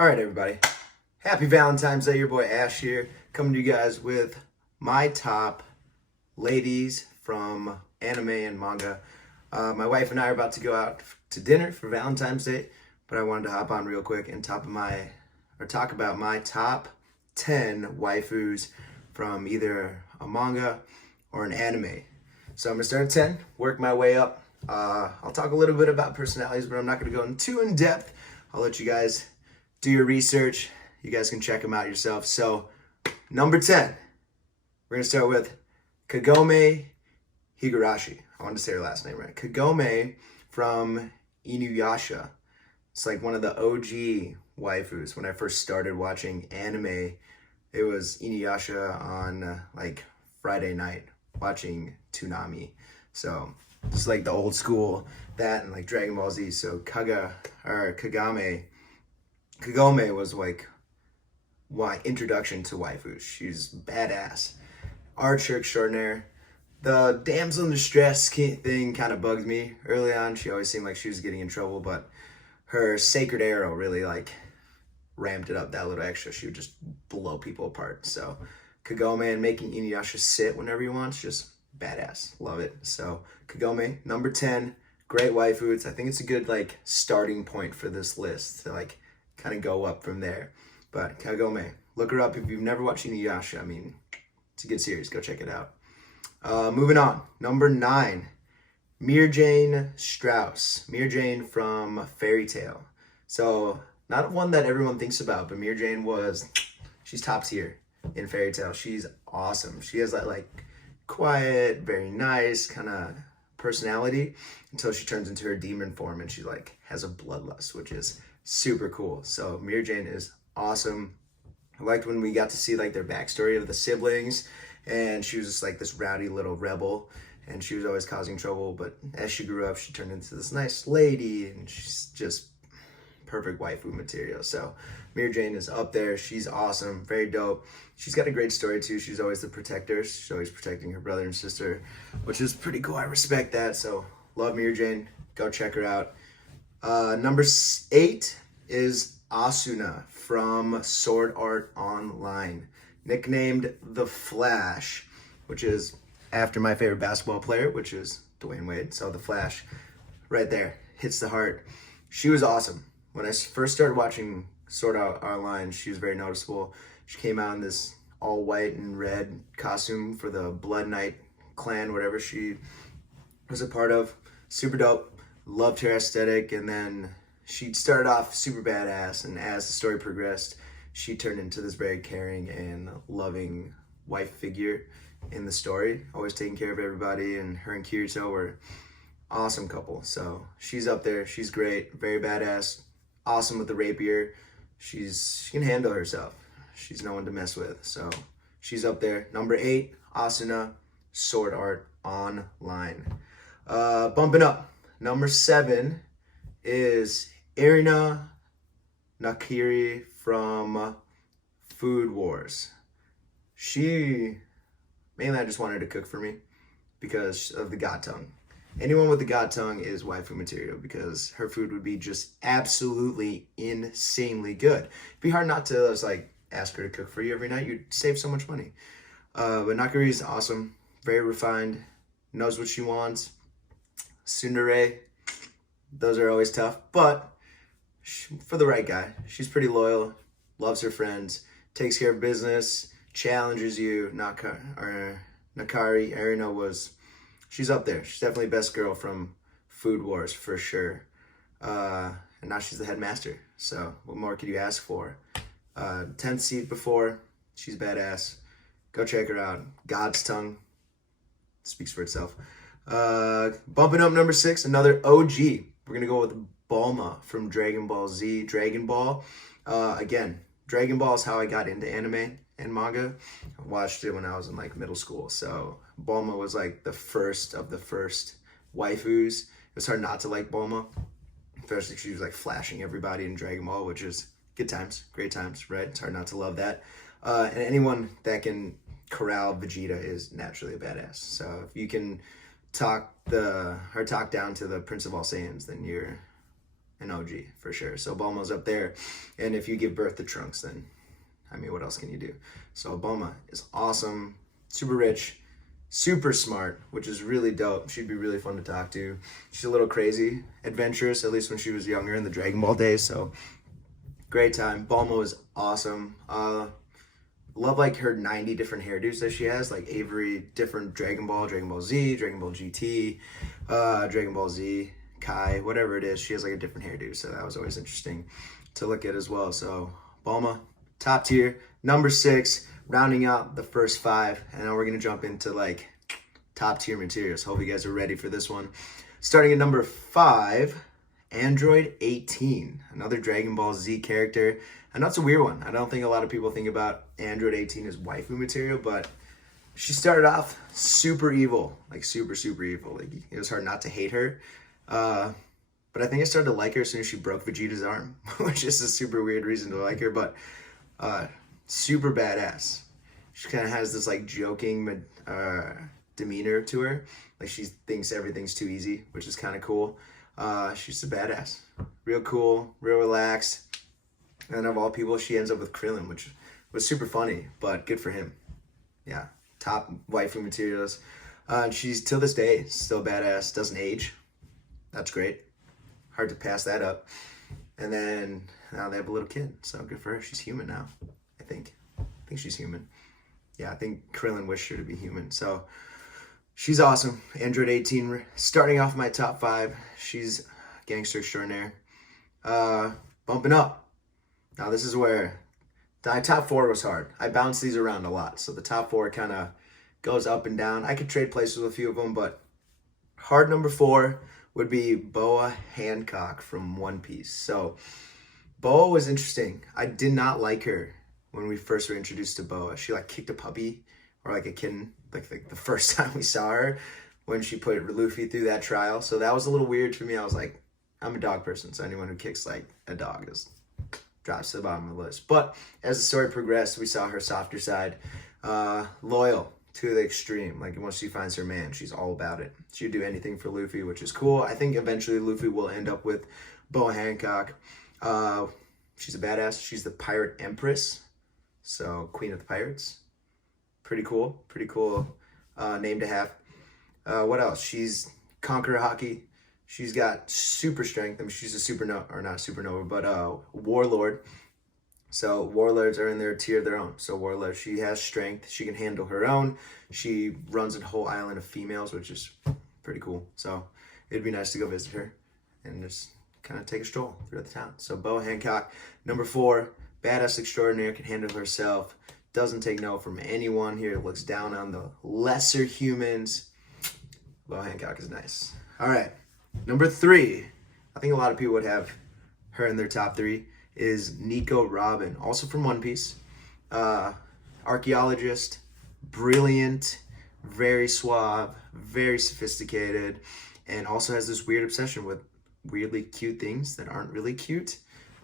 All right, everybody. Happy Valentine's Day. Your boy Ash here, coming to you guys with my top ladies from anime and manga. My wife and I are about to go out to dinner for Valentine's Day, but I wanted to hop on real quick and talk about my top 10 waifus from either a manga or an anime. So I'm gonna start at 10, work my way up. I'll talk a little bit about personalities, but I'm not gonna go too in depth. I'll let you guys do your research. You guys can check them out yourself. So, number 10, we're going to start with Kagome Higurashi. I wanted to say her last name right. Kagome from Inuyasha. It's like one of the OG waifus. When I first started watching anime, it was Inuyasha on like Friday night watching Toonami. So, just like the old school, that and like Dragon Ball Z. So, Kagome was like my introduction to waifus. She's badass. Archer extraordinaire. The damsel in distress thing kind of bugged me early on. She always seemed like she was getting in trouble, but her sacred arrow really like ramped it up that little extra. She would just blow people apart. So Kagome and making Inuyasha sit whenever he wants, just badass. Love it. So Kagome, number 10, great waifu. I think it's a good like starting point for this list to like kind of go up from there. But Kagome, look her up if you've never watched Inuyasha. I mean, it's a good series. Go check it out. Moving on. Number 9, Mirjane Strauss. Mirjane from Fairy Tail. So, not one that everyone thinks about, but she's top tier in Fairy Tail. She's awesome. She has that like quiet, very nice kind of personality until she turns into her demon form and she like has a bloodlust, which is super cool. So Mirjane is awesome. I liked when we got to see like their backstory of the siblings, and she was just like this rowdy little rebel, and she was always causing trouble, but as she grew up she turned into this nice lady, and she's just perfect waifu material. So Mirjane is up there. She's awesome, very dope. She's got a great story too. She's always the protector. She's always protecting her brother and sister, which is pretty cool. I respect that. So love Mirjane. Go check her out. Number 8 is Asuna from Sword Art Online, nicknamed The Flash, which is after my favorite basketball player, which is Dwayne Wade. So The Flash, right there, hits the heart. She was awesome. When I first started watching Sword Art Online, she was very noticeable. She came out in this all white and red costume for the Blood Knight clan, whatever she was a part of. Super dope. Loved her aesthetic, and then she started off super badass, and as the story progressed, she turned into this very caring and loving wife figure in the story, always taking care of everybody, and her and Kirito were awesome couple. So she's up there. She's great, very badass, awesome with the rapier. She can handle herself. She's no one to mess with. So she's up there. Number 8, Asuna, Sword Art Online. Bumping up. Number 7 is Irina Nakiri from Food Wars. Mainly I just wanted to cook for me because of the god tongue. Anyone with the god tongue is waifu material because her food would be just absolutely insanely good. It'd be hard not to just like ask her to cook for you every night. You'd save so much money. But Nakiri is awesome, very refined, knows what she wants. Tsundere, those are always tough, but for the right guy, she's pretty loyal, loves her friends, takes care of business, challenges you. Nakari, Erina she's up there. She's definitely best girl from Food Wars for sure. And now she's the headmaster. So what more could you ask for? 10th seat before, she's badass. Go check her out. God's tongue speaks for itself. Bumping up number 6, another OG. We're gonna go with Bulma from Dragon Ball Z. Dragon Ball. Again, Dragon Ball is how I got into anime and manga. I watched it when I was in like middle school. So Bulma was like the first of the first waifus. It was hard not to like Bulma, especially she was like flashing everybody in Dragon Ball, which is good times, great times, right? It's hard not to love that. And anyone that can corral Vegeta is naturally a badass. So if you can talk down to the Prince of all Saiyans, then you're an OG for sure. So Bulma's up there. And if you give birth to Trunks, then, I mean, what else can you do? So Bulma is awesome, super rich, super smart, which is really dope. She'd be really fun to talk to. She's a little crazy, adventurous, at least when she was younger in the Dragon Ball days. So great time. Bulma was awesome. Love like her 90 different hairdos that she has, like every different Dragon Ball Z, Dragon Ball GT, Dragon Ball Z, Kai, whatever it is. She has like a different hairdo. So that was always interesting to look at as well. So Bulma, top tier. Number 6, rounding out the first 5. And now we're going to jump into like top tier materials. Hope you guys are ready for this one. Starting at number 5, Android 18, another Dragon Ball Z character. I know it's a weird one. I don't think a lot of people think about Android 18 as waifu material, but she started off super evil, like super, super evil. Like it was hard not to hate her. But I think I started to like her as soon as she broke Vegeta's arm, which is a super weird reason to like her, but super badass. She kind of has this like joking demeanor to her. Like she thinks everything's too easy, which is kind of cool. She's a badass. Real cool, real relaxed. And of all people, she ends up with Krillin, which was super funny, but good for him. Yeah, top waifu materials. And she's, till this day, still badass, doesn't age. That's great. Hard to pass that up. And then now they have a little kid, so good for her. She's human now, I think. I think she's human. Yeah, I think Krillin wished her to be human. So she's awesome. Android 18, starting off my top 5. She's gangster extraordinaire. Bumping up. Now this is where my top 4 was hard. I bounced these around a lot, so the top 4 kind of goes up and down. I could trade places with a few of them, but hard number 4 would be Boa Hancock from One Piece. So Boa was interesting. I did not like her when we first were introduced to Boa. She like kicked a puppy or like a kitten, like the first time we saw her when she put Luffy through that trial. So that was a little weird for me. I was like, I'm a dog person, so anyone who kicks like a dog is drops to the bottom of the list. But as the story progressed, we saw her softer side, loyal to the extreme. Like once she finds her man, she's all about it. She'd do anything for Luffy, which is cool. I think eventually Luffy will end up with Boa Hancock. She's a badass. She's the pirate empress, so queen of the pirates. Pretty cool name to have. What else? She's Conqueror Haki. She's got super strength. I mean, she's a supernova, or not supernova, but warlord. So warlords are in their tier of their own. So warlord, she has strength. She can handle her own. She runs a whole island of females, which is pretty cool. So it'd be nice to go visit her and just kind of take a stroll throughout the town. So Boa Hancock, number 4, badass extraordinaire, can handle herself. Doesn't take no from anyone here. Looks down on the lesser humans. Boa Hancock is nice. All right. Number 3, I think a lot of people would have her in their top 3, is Nico Robin, also from One Piece. Archaeologist, brilliant, very suave, very sophisticated, and also has this weird obsession with weirdly cute things that aren't really cute,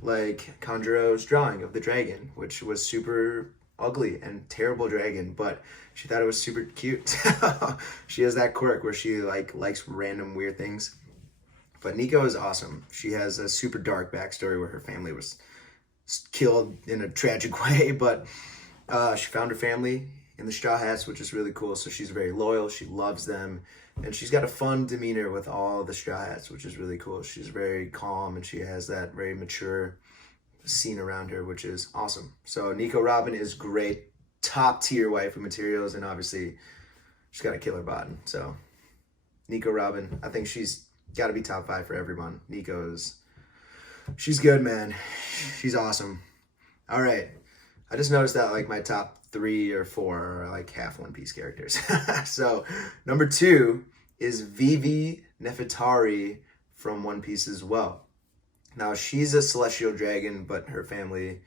like Kanjuro's drawing of the dragon, which was super ugly and terrible dragon, but she thought it was super cute. She has that quirk where she like likes random weird things. But Nico is awesome. She has a super dark backstory where her family was killed in a tragic way, but she found her family in the Straw Hats, which is really cool. So she's very loyal. She loves them. And she's got a fun demeanor with all the Straw Hats, which is really cool. She's very calm, and she has that very mature scene around her, which is awesome. So Nico Robin is great. Top tier waifu materials, and obviously she's got a killer bottom. So Nico Robin, I think she's got to be top 5 for everyone. She's good, man. She's awesome. All right. I just noticed that like my top 3 or 4 are like half One Piece characters. So number 2 is Vivi Nefertari from One Piece as well. Now she's a celestial dragon, but her family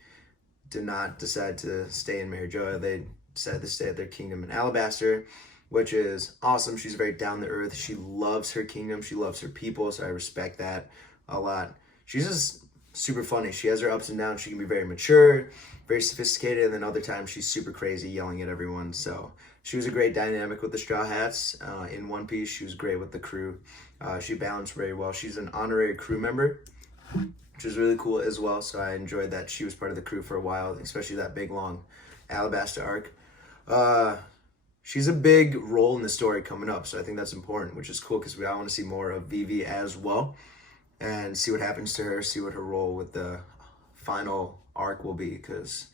did not decide to stay in Marijoa. They decided to stay at their kingdom in Alabaster, which is awesome. She's very down to earth. She loves her kingdom. She loves her people, so I respect that a lot. She's just super funny. She has her ups and downs. She can be very mature, very sophisticated, and then other times she's super crazy, yelling at everyone. So she was a great dynamic with the Straw Hats in One Piece. She was great with the crew. She balanced very well. She's an honorary crew member which was really cool as well. So I enjoyed that she was part of the crew for a while, especially that big long Alabasta arc. She's a big role in the story coming up, so I think that's important, which is cool because we all want to see more of Vivi as well and see what happens to her, see what her role with the final arc will be. Because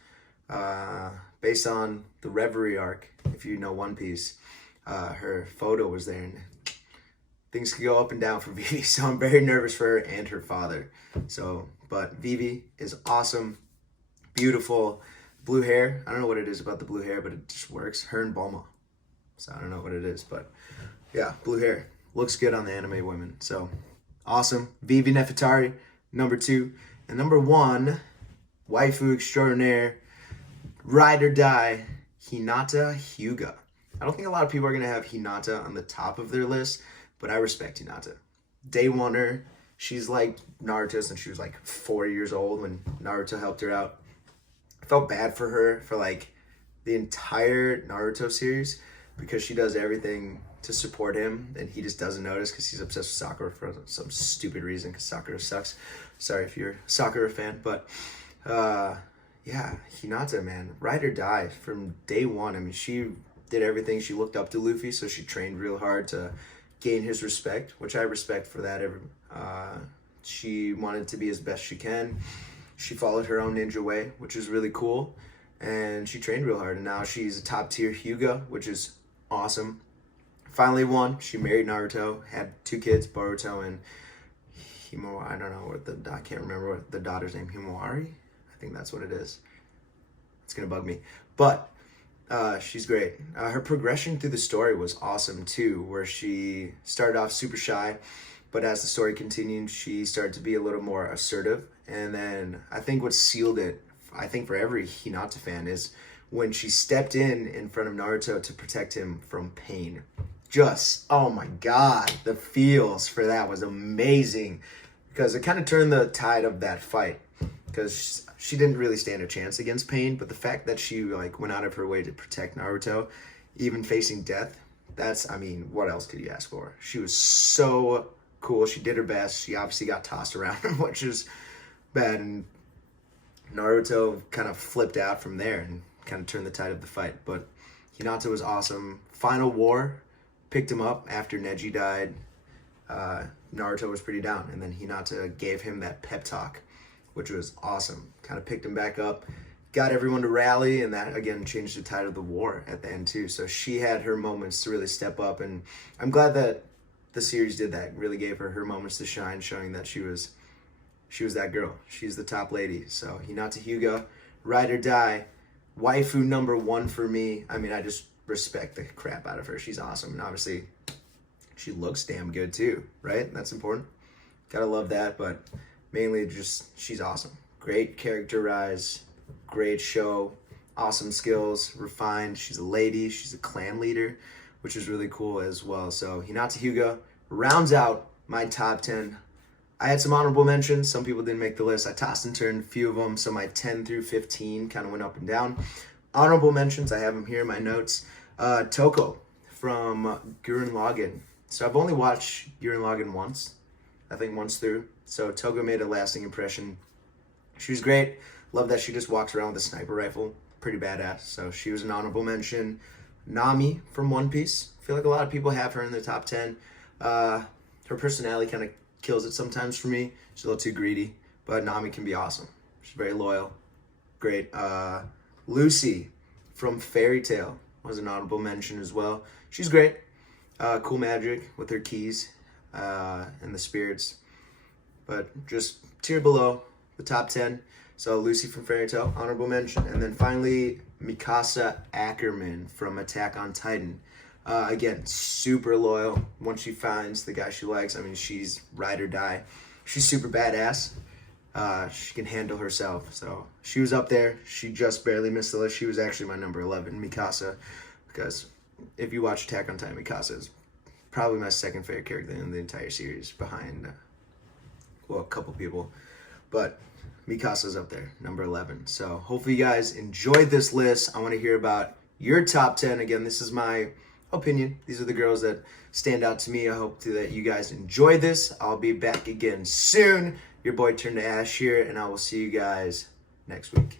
based on the Reverie arc, if you know One Piece, her photo was there, and things could go up and down for Vivi, so I'm very nervous for her and her father. So, but Vivi is awesome, beautiful, blue hair. I don't know what it is about the blue hair, but it just works. Her and Bulma. So I don't know what it is, but yeah, blue hair. Looks good on the anime women. So awesome. Vivi Nefertari, number 2. And number 1, waifu extraordinaire, ride or die, Hinata Hyuga. I don't think a lot of people are going to have Hinata on the top of their list, but I respect Hinata. Day oneer, she's like Naruto since she was like 4 years old when Naruto helped her out. I felt bad for her for like the entire Naruto series because she does everything to support him and he just doesn't notice because he's obsessed with Sakura for some stupid reason because Sakura sucks. Sorry if you're a Sakura fan, but yeah, Hinata, man, ride or die from day one. I mean, she did everything. She looked up to Luffy, so she trained real hard to gain his respect, which I respect for that. She wanted to be as best she can. She followed her own ninja way, which is really cool. And she trained real hard. And now she's a top tier Hyuga, which is awesome. Finally won. She married Naruto, had 2 kids, Boruto and Himo. I don't know I can't remember what the daughter's name. Himawari? I think that's what it is. It's going to bug me. But she's great. Her progression through the story was awesome too, where she started off super shy, but as the story continued, she started to be a little more assertive. And then I think what sealed it, I think for every Hinata fan, is when she stepped in front of Naruto to protect him from pain. Just, oh my God, the feels for that was amazing because it kind of turned the tide of that fight because she didn't really stand a chance against pain, but the fact that she like went out of her way to protect Naruto, even facing death, I mean, what else could you ask for? She was so cool. She did her best. She obviously got tossed around, which is bad, and Naruto kind of flipped out from there and kind of turned the tide of the fight. But Hinata was awesome. Final war picked him up after Neji died. Naruto was pretty down, and then Hinata gave him that pep talk, which was awesome. Kind of picked him back up, got everyone to rally, and that again changed the tide of the war at the end too. So she had her moments to really step up, and I'm glad that the series did that. Really gave her moments to shine, showing that she was that girl. She's the top lady. So Hinata Hyuga, ride or die, waifu number 1 for me. I mean, I just respect the crap out of her. She's awesome, and obviously she looks damn good too, right? That's important. Gotta love that, but mainly just she's awesome. Great character rise, great show, awesome skills, refined. She's a lady. She's a clan leader, which is really cool as well. So Hinata Hyuga rounds out my top 10. I had some honorable mentions. Some people didn't make the list. I tossed and turned a few of them, so my 10 through 15 kind of went up and down. Honorable mentions, I have them here in my notes. Toko from Gurren Lagann. So I've only watched Gurren Lagann once. I think once through. So Toko made a lasting impression. She was great. Love that she just walks around with a sniper rifle. Pretty badass. So she was an honorable mention. Nami from One Piece. I feel like a lot of people have her in the top 10. Her personality kind of kills it sometimes for me. She's a little too greedy. But Nami can be awesome. She's very loyal. Great. Lucy from Fairy Tail was an honorable mention as well. She's great. Cool magic with her keys and the spirits. But just tier below the top 10. So Lucy from Fairy Tail, honorable mention. And then finally, Mikasa Ackerman from Attack on Titan. Again, super loyal. Once she finds the guy she likes, I mean, she's ride or die. She's super badass. She can handle herself. So she was up there. She just barely missed the list. She was actually my number 11, Mikasa. Because if you watch Attack on Titan, Mikasa is probably my second favorite character in the entire series behind, well, a couple people. But Mikasa's up there, number 11. So hopefully you guys enjoyed this list. I want to hear about your top 10. Again, this is my opinion. These are the girls that stand out to me. I hope that you guys enjoy this. I'll be back again soon. Your boy turned to ash here, and I will see you guys next week.